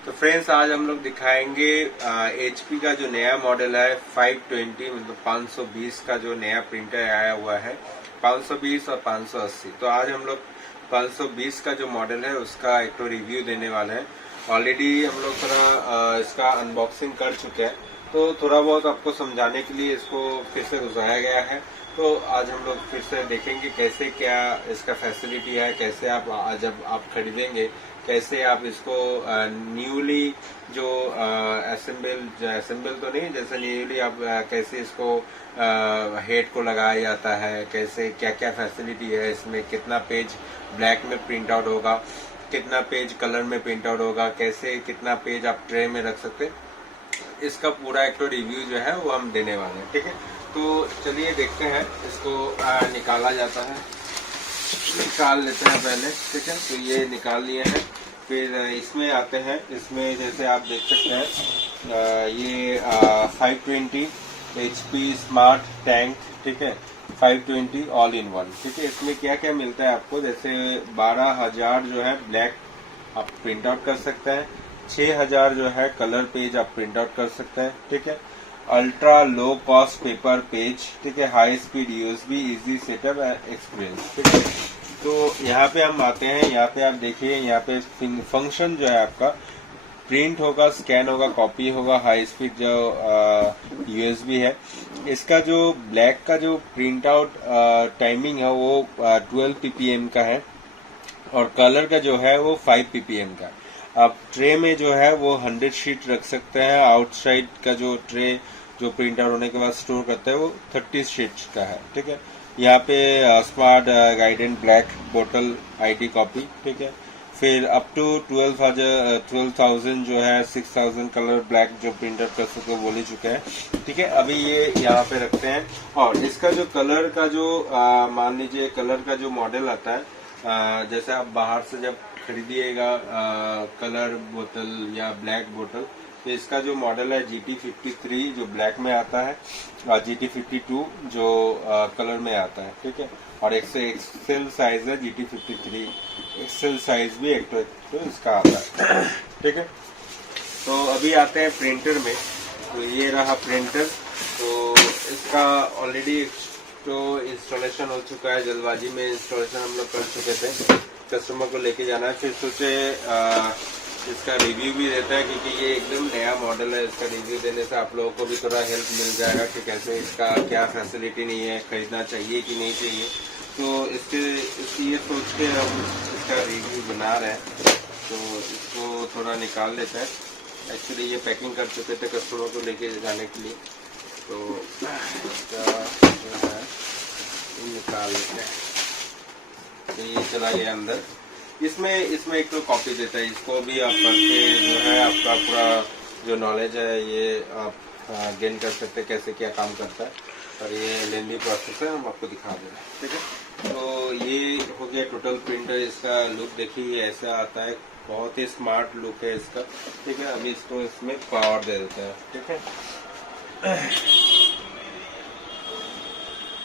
तो फ्रेंड्स आज हम लोग दिखाएंगे HP का जो नया मॉडल है 520 मतलब 520 का जो नया प्रिंटर आया हुआ है 520 और 580। तो आज हम लोग 520 का जो मॉडल है उसका एक तो रिव्यू देने वाले हैं। ऑलरेडी हम लोग थोड़ा इसका अनबॉक्सिंग कर चुके हैं, तो थोड़ा बहुत आपको समझाने के लिए इसको फिर से घुसाया गया है। तो आज हम लोग फिर से देखेंगे कैसे क्या इसका फैसिलिटी है, कैसे आप जब आप खरीदेंगे कैसे आप इसको न्यूली जो असेंबल तो नहीं, जैसे न्यूली आप कैसे इसको हेड को लगाया जाता है, कैसे क्या क्या फैसिलिटी है इसमें, कितना पेज ब्लैक में प्रिंट आउट होगा, कितना पेज कलर में प्रिंट आउट होगा, कैसे कितना पेज आप ट्रे में रख सकते हैं, इसका पूरा एक तो रिव्यू जो है वो हम देने वाले हैं। ठीक है, तो चलिए देखते हैं इसको निकाला जाता है। निकाल लेते हैं पहले। ठीक है, तो ये निकाल लिए हैं। फिर इसमें आते हैं। इसमें जैसे आप देख सकते हैं ये 520 HP स्मार्ट टैंक। ठीक है, 520 ऑल इन वन। ठीक है, इसमें क्या क्या मिलता है आपको, जैसे 12,000 जो है ब्लैक आप प्रिंट आउट कर सकते हैं, 6,000 जो है कलर पेज आप प्रिंट आउट कर सकते हैं। ठीक है, ultra low cost paper page. ठीक है, high speed USB, easy setup experience. ठीक है, तो यहाँ पे हम आते हैं। यहाँ पे आप देखिए, यहाँ पे फंक्शन जो है आपका प्रिंट होगा, स्कैन होगा, कॉपी होगा, हाई स्पीड जो USB है। इसका जो ब्लैक का जो प्रिंट आउट टाइमिंग है वो 12 ppm का है, और कलर का जो है वो 5 ppm का है। आप ट्रे में जो है वो 100 शीट रख सकते हैं। आउटसाइड का जो ट्रे जो प्रिंट आउट होने के बाद स्टोर करता है वो 30 शीट का है। ठीक है, यहाँ पे स्मार्ट गाइडेंट ब्लैक बोतल ID कॉपी। ठीक है, फिर अप टू 12,000 जो है 6,000 कलर ब्लैक जो प्रिंट आउट कर सकते बोल ही चुके हैं। ठीक है, अभी ये यहाँ पे रखते हैं। और इसका जो कलर का जो मान लीजिए कलर का जो मॉडल आता है, जैसे आप बाहर से जब खरीदिएगा कलर बोतल या ब्लैक बोतल, तो इसका जो मॉडल है GT53 जो ब्लैक में आता है, और GT52 जो कलर में आता है। ठीक है, और एक से एक्सेल साइज है GT53 एक्सेल साइज भी एक तो इसका आता है। ठीक है, तो अभी आते हैं प्रिंटर में। तो ये रहा प्रिंटर। तो इसका ऑलरेडी तो इंस्टॉलेशन हो चुका है, जल्दबाजी में इंस्टॉलेशन हम लोग कर चुके थे। कस्टमर को लेके जाना है, फिर सोचे इसका रिव्यू भी देता है, क्योंकि ये एकदम नया मॉडल है। इसका रिव्यू देने से आप लोगों को भी थोड़ा हेल्प मिल जाएगा कि कैसे इसका क्या फैसिलिटी नहीं है, खरीदना चाहिए कि नहीं चाहिए। तो इसलिए सोच के हम इसका रिव्यू बना रहे हैं। तो इसको थोड़ा निकाल लेते हैं। एक्चुअली ये पैकिंग कर चुके थे कस्टमर को लेके जाने के लिए, तो इसका जो है निकाल लेते हैं। तो ये चला गया अंदर। इसमें एक तो कॉपी देता है, इसको भी आप पढ़ के जो है आपका पूरा जो नॉलेज है ये आप गेन कर सकते हैं, कैसे क्या काम करता है। और ये लेंदी प्रोसेस है, हम आपको दिखा दे रहे हैं। ठीक है, तो ये हो गया टोटल प्रिंटर। इसका लुक देखिए ऐसा आता है, बहुत ही स्मार्ट लुक है इसका। ठीक है, अभी इसको इसमें पावर दे देते हैं। ठीक है,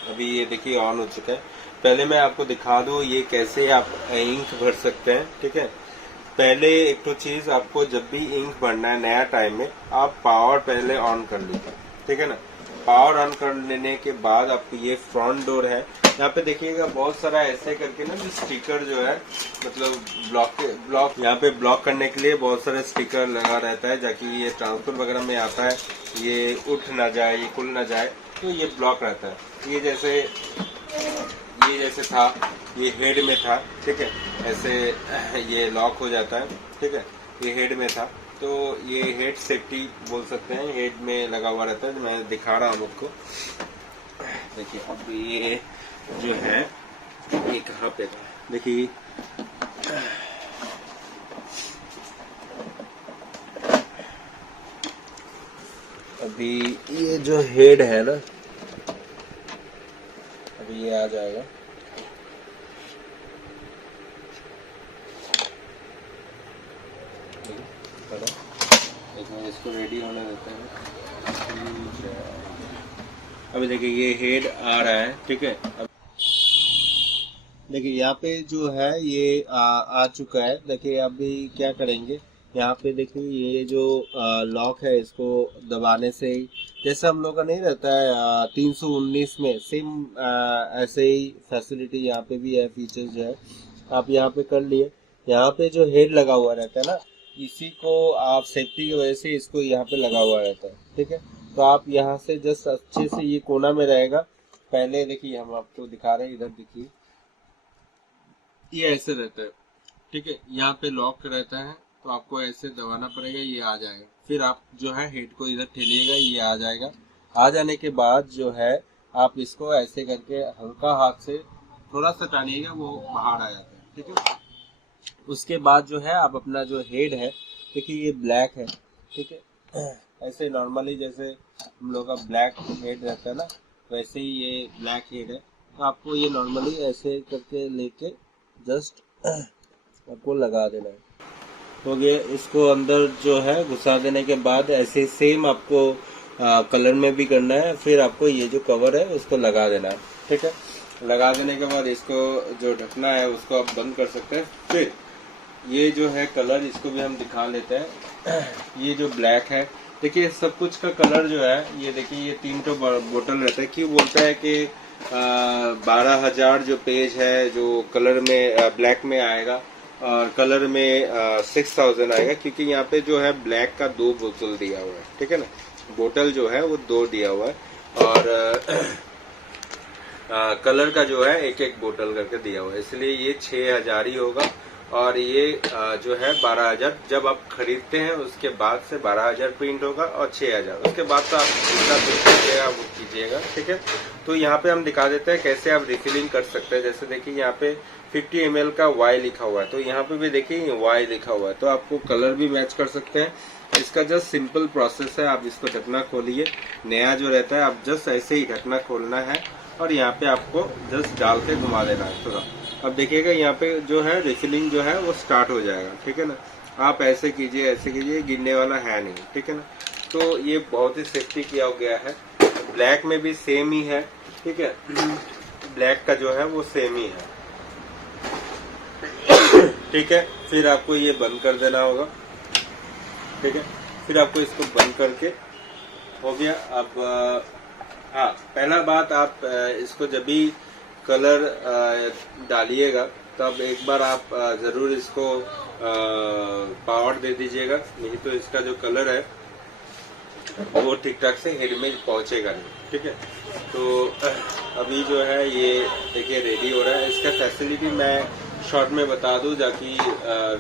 अभी ये देखिए ऑन हो चुका है। पहले मैं आपको दिखा दूं ये कैसे आप इंक भर सकते हैं। ठीक है, पहले एक तो चीज आपको जब भी इंक भरना है नया टाइम में, आप पावर पहले ऑन कर लीजिए। ठीक है ना, पावर ऑन कर लेने के बाद आपको ये फ्रंट डोर है, यहाँ पे देखिएगा बहुत सारा ऐसे करके ना जो स्टिकर जो है, मतलब ब्लॉक यहाँ पे ब्लॉक करने के लिए बहुत सारे स्टिकर लगा रहता है, ताकि ये ट्रांसफर वगैरह में आता है ये उठ ना जाए, ये खुल ना जाए, तो ये ब्लॉक रहता है। ये जैसे था, ये हेड में था। ठीक है, ऐसे ये लॉक हो जाता है। ठीक है, ये हेड में था, तो ये हेड सेफ्टी बोल सकते हैं, हेड में लगा हुआ रहता है। मैं दिखा रहा हूँ आपको। देखिए अब ये जो है ये कहाँ पे था, देखिए अभी ये जो हेड है ना, अभी ये आ जाएगा। एक मिनट इसको रेडी होने देते हैं। अभी देखिए ये हेड आ रहा है। ठीक है, अब देखिए यहाँ पे जो है ये आ चुका है। देखिए अभी क्या करेंगे, यहाँ पे देखिए ये जो लॉक है, इसको दबाने से ही जैसे हम लोग का नहीं रहता है 319 में सेम ऐसे ही फैसिलिटी यहाँ पे भी है, फीचर जो है आप यहाँ पे कर लिए। यहाँ पे जो हेड लगा हुआ रहता है ना, इसी को आप सेफ्टी की वजह से इसको यहाँ पे लगा हुआ रहता है, ठीक है। तो आप यहाँ से जस्ट अच्छे से ये कोना में रहेगा। पहले देखिए हम आपको दिखा रहे हैं, इधर देखिए ये ऐसे रहता है, ठीक है। यहाँ पे लॉक रहता है तो आपको ऐसे दबाना पड़ेगा, ये आ जाएगा। फिर आप जो है हेड को इधर ठेलिएगा, ये आ जाएगा। आ जाने के बाद जो है आप इसको ऐसे करके हल्का हाथ से थोड़ा सा टानिएगा, वो बाहर आ जाता है, ठीक है। उसके बाद जो है आप अपना जो हेड है, देखिए ये ब्लैक है, ठीक है। ऐसे नॉर्मली जैसे हम लोग का ब्लैक हेड रहता है ना, वैसे ही ये ब्लैक हेड है। तो आपको ये नॉर्मली ऐसे करके लेके जस्ट आपको लगा देना है। हो गया। इसको अंदर जो है घुसा देने के बाद ऐसे सेम आपको कलर में भी करना है। फिर आपको ये जो कवर है उसको लगा देना है, ठीक है। लगा देने के बाद इसको जो ढकना है उसको आप बंद कर सकते हैं। फिर ये जो है कलर, इसको भी हम दिखा लेते हैं। ये जो ब्लैक है, देखिए सब कुछ का कलर जो है, ये देखिए ये 3 तो बोतल रहता है। क्यों बोलता है कि 12,000 जो पेज है जो कलर में ब्लैक में आएगा और कलर में 6,000 आएगा, क्योंकि यहाँ पे जो है ब्लैक का 2 बोतल दिया हुआ है, ठीक है ना। बोतल जो है वो 2 दिया हुआ है और कलर का जो है 1-1 बोतल करके दिया हुआ है, इसलिए ये 6,000 ही होगा। और ये जो है 12,000 जब आप खरीदते हैं उसके बाद से 12,000 प्रिंट होगा और 6,000 उसके बाद तो आप जितना प्रिंट कीजिएगा वो कीजिएगा, ठीक है। तो यहाँ पे हम दिखा देते हैं कैसे आप रिफिलिंग कर सकते हैं। जैसे देखिए यहाँ पे 50 ml का Y लिखा हुआ है, तो यहाँ पे भी देखिए Y लिखा हुआ है, तो आपको कलर भी मैच कर सकते हैं। इसका जस्ट सिंपल प्रोसेस है। आप इसको ढकना खोलिए, नया जो रहता है आप जस्ट ऐसे ही ढकना खोलना है और यहाँ पे आपको जस्ट डाल के घुमा देना है थोड़ा। अब देखिएगा यहाँ पे जो है रिफिलिंग जो है वो स्टार्ट हो जाएगा, ठीक है ना। आप ऐसे कीजिए, ऐसे कीजिए, गिरने वाला है नहीं, ठीक है ना। तो ये बहुत ही सेफ्टी किया गया है। ब्लैक में भी सेम ही है, ठीक है। ब्लैक का जो है वो सेम ही है, ठीक है। फिर आपको ये बंद कर देना होगा, ठीक है। फिर आपको इसको बंद करके हो गया। अब हाँ, पहला बात, आप इसको जब भी कलर डालिएगा तब एक बार आप जरूर इसको पावर दे दीजिएगा, नहीं तो इसका जो कलर है वो ठीक ठाक से हेड में पहुंचेगा नहीं, ठीक है। तो अभी जो है ये देखिए रेडी हो रहा है। इसका फैसिलिटी मैं शॉर्ट में बता दूं ताकि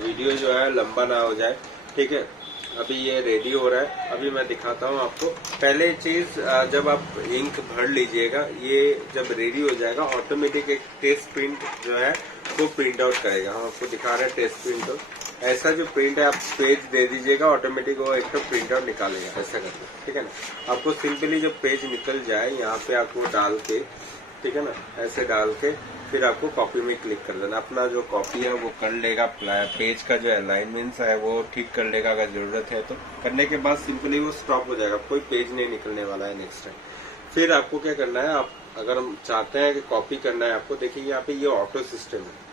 वीडियो जो है लंबा ना हो जाए, ठीक है। अभी ये रेडी हो रहा है, अभी मैं दिखाता हूँ आपको। पहले चीज, जब आप इंक भर लीजिएगा, ये जब रेडी हो जाएगा ऑटोमेटिक एक टेस्ट प्रिंट जो है वो प्रिंट आउट करेगा। हम आपको दिखा रहे हैं टेस्ट प्रिंट। तो ऐसा जो प्रिंट है आप पेज दे दीजिएगा, ऑटोमेटिक वो एक तो प्रिंट आउट निकालेगा, ऐसा करके, ठीक है ना। आपको सिंपली जब पेज निकल जाए यहाँ पे आपको डाल के, ठीक है ना, ऐसे डाल के फिर आपको कॉपी में क्लिक कर देना। अपना जो कॉपी है वो कर लेगा, पेज का जो अलाइनमेंट्स है वो ठीक कर लेगा अगर जरूरत है तो। करने के बाद सिंपली वो स्टॉप हो जाएगा, कोई पेज नहीं निकलने वाला है नेक्स्ट टाइम। फिर आपको क्या करना है, आप अगर हम चाहते हैं कि कॉपी करना है आपको, देखिए यहाँ पे ये ऑटो सिस्टम है।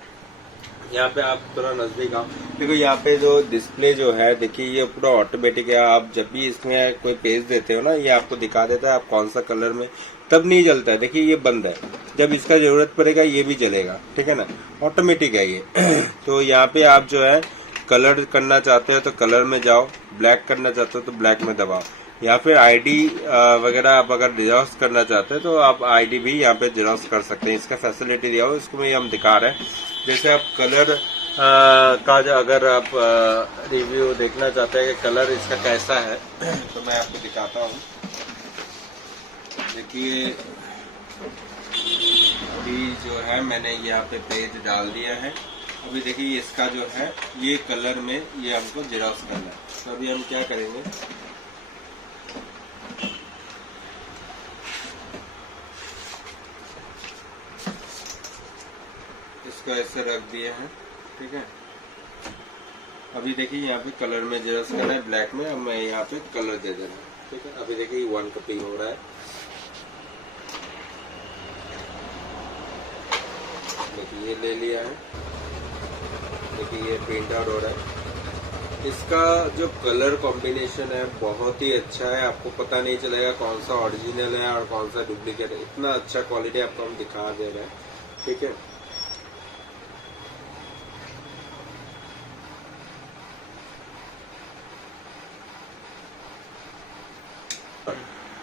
यहाँ पे आप थोड़ा नजदीक आओ, देखो यहाँ पे जो डिस्प्ले जो है देखिए ये पूरा ऑटोमेटिक है। आप जब भी इसमें कोई पेज देते हो ना, ये आपको दिखा देता है आप कौन सा कलर में, तब नहीं जलता है। देखिए ये बंद है, जब इसका जरूरत पड़ेगा ये भी जलेगा, ठीक है ना, ऑटोमेटिक है ये। तो यहाँ पे आप जो है कलर करना चाहते हो तो कलर में जाओ, ब्लैक करना चाहते हो तो ब्लैक में दबाओ, या फिर आईडी वगैरह आप अगर जेरॉक्स करना चाहते हैं तो आप आईडी भी यहाँ पे जेरॉक्स कर सकते हैं। इसका फैसिलिटी दिया हो, इसको में हम दिखा रहे हैं। जैसे आप कलर का जो अगर आप रिव्यू देखना चाहते हैं कि कलर इसका कैसा है तो मैं आपको दिखाता हूँ। देखिए अभी जो है मैंने यहाँ पे पेज डाल दिया है। अभी देखिए इसका जो है ये कलर में ये हमको जेरॉक्स करना है। तो अभी हम क्या करेंगे, इसको ऐसे रख दिए हैं, ठीक है। अभी देखिए यहाँ पे कलर में जेरॉक्स करना है ब्लैक में, अब मैं यहाँ पे कलर दे देना है, ठीक है। अभी देखिए 1 कॉपी हो रहा है, देखिए ये ले लिया है, देखिए ये प्रिंट आउट हो रहा है, इसका जो कलर कॉम्बिनेशन है बहुत ही अच्छा है, आपको पता नहीं चलेगा कौन सा ओरिजिनल है और कौन सा डुप्लीकेट है। इतना अच्छा क्वालिटी आपको हम दिखा दे रहे हैं, ठीक है।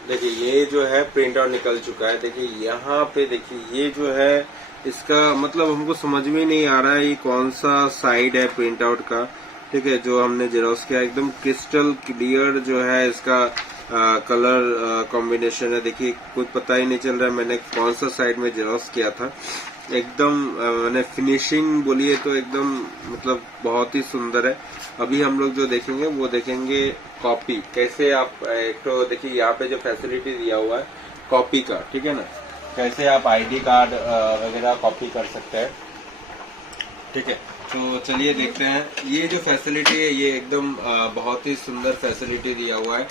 देखिए ये जो है प्रिंट आउट निकल चुका है। देखिए यहाँ पे देखिए ये जो है इसका मतलब हमको समझ में नहीं आ रहा है ये कौन सा साइड है प्रिंट आउट का, ठीक है। जो हमने जेरोक्स किया एकदम क्रिस्टल क्लियर जो है इसका कलर कॉम्बिनेशन है। देखिए कुछ पता ही नहीं चल रहा है मैंने कौन सा साइड में जेरोक्स किया था। एकदम मैंने फिनिशिंग बोलिए तो एकदम मतलब बहुत ही सुंदर है। अभी हम लोग जो देखेंगे वो देखेंगे कॉपी कैसे आप एक तो देखिए यहाँ पे जो फैसिलिटी दिया हुआ है कॉपी का, ठीक है ना, कैसे आप आईडी कार्ड वगैरह कॉपी कर सकते हैं, ठीक है। तो चलिए देखते हैं ये जो फैसिलिटी है ये एकदम बहुत ही सुंदर फैसिलिटी दिया हुआ है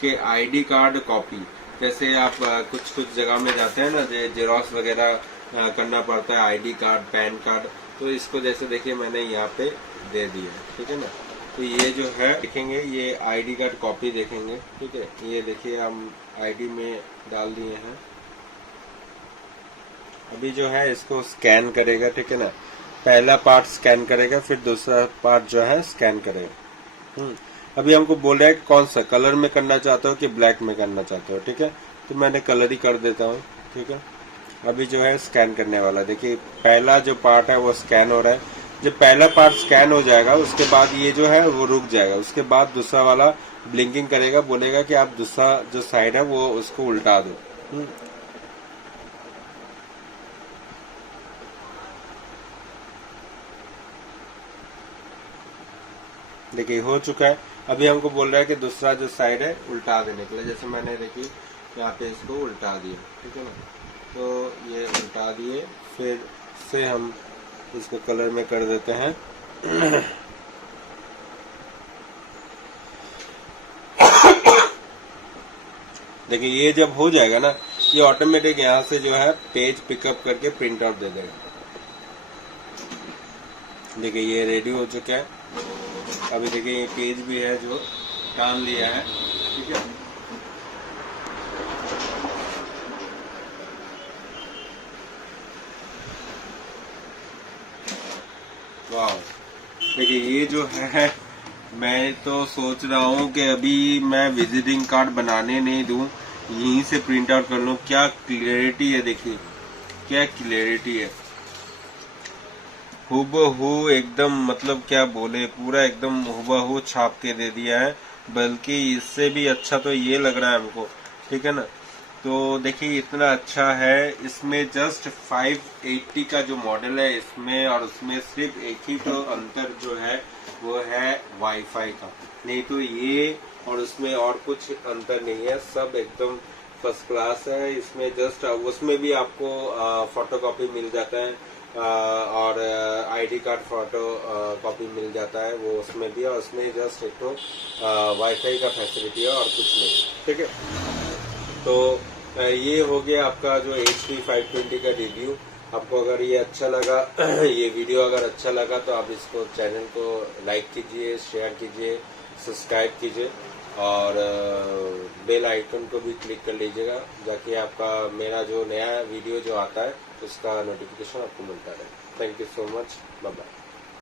कि आईडी कार्ड कॉपी। जैसे आप कुछ जगह में जाते हैं ना जेरोक्स वगैरह करना पड़ता है आईडी कार्ड पैन कार्ड, तो इसको जैसे देखिए मैंने यहाँ पे दे दिया, ठीक है ना। तो ये जो है देखेंगे ये आईडी कार्ड कॉपी देखेंगे, ठीक है। ये देखिए हम आईडी में डाल दिए हैं। अभी जो है इसको स्कैन करेगा, ठीक है ना। पहला पार्ट स्कैन करेगा फिर दूसरा पार्ट जो है स्कैन करेगा। अभी हमको बोल रहा है कि कौन सा कलर में करना चाहते हो कि ब्लैक में करना चाहते हो, ठीक है। तो मैंने कलर ही कर देता हूँ, ठीक है। अभी जो है स्कैन करने वाला, देखिए पहला जो पार्ट है वो स्कैन हो रहा है। जब पहला पार्ट स्कैन हो जाएगा उसके बाद ये जो है वो रुक जाएगा, उसके बाद दूसरा वाला ब्लिंकिंग करेगा, बोलेगा कि आप दूसरा जो साइड है वो उसको उल्टा दो। देखिए हो चुका है। अभी हमको बोल रहा है कि दूसरा जो साइड है उल्टा देने के लिए, जैसे मैंने देखिए यहाँ पे इसको उल्टा दिया, ठीक है ना। तो ये उल्टा दिए फिर से हम इसको कलर में कर देते हैं। देखिए ये जब हो जाएगा ना ये ऑटोमेटिक यहाँ से जो है पेज पिकअप करके प्रिंट आउट दे देगा। देखिए ये रेडी हो चुका है। अभी देखिए ये पेज भी है जो टान लिया है, ठीक है। वाह, देखिए ये जो है मैं तो सोच रहा हूँ कि अभी मैं विजिटिंग कार्ड बनाने नहीं दूं, यहीं से प्रिंट आउट कर लूं। क्या क्लियरिटी है, देखिए क्या क्लियरिटी है, हूबहू एकदम मतलब क्या बोले पूरा एकदम हूबहू छाप के दे दिया है। बल्कि इससे भी अच्छा तो ये लग रहा है हमको, ठीक है ना। तो देखिए इतना अच्छा है। इसमें जस्ट 580 का जो मॉडल है इसमें और उसमें सिर्फ एक ही तो अंतर जो है वो है वाईफाई का, नहीं तो ये और उसमें और कुछ अंतर नहीं है, सब एकदम फर्स्ट क्लास है। इसमें जस्ट उसमें भी आपको फोटोकॉपी मिल जाता है और आईडी कार्ड फोटो कॉपी मिल जाता है, वो उसमें भी है। और उसमें जस्ट एक तो वाईफाई का फैसिलिटी है और कुछ नहीं, ठीक है। तो ये हो गया आपका जो HP 520 का रिव्यू। आपको अगर ये अच्छा लगा ये वीडियो अगर अच्छा लगा तो आप इसको चैनल को लाइक कीजिए, शेयर कीजिए, सब्सक्राइब कीजिए और बेल आइकन को भी क्लिक कर लीजिएगा ताकि आपका मेरा जो नया वीडियो जो आता है उसका नोटिफिकेशन आपको मिलता रहे। Thank you so much, bye bye.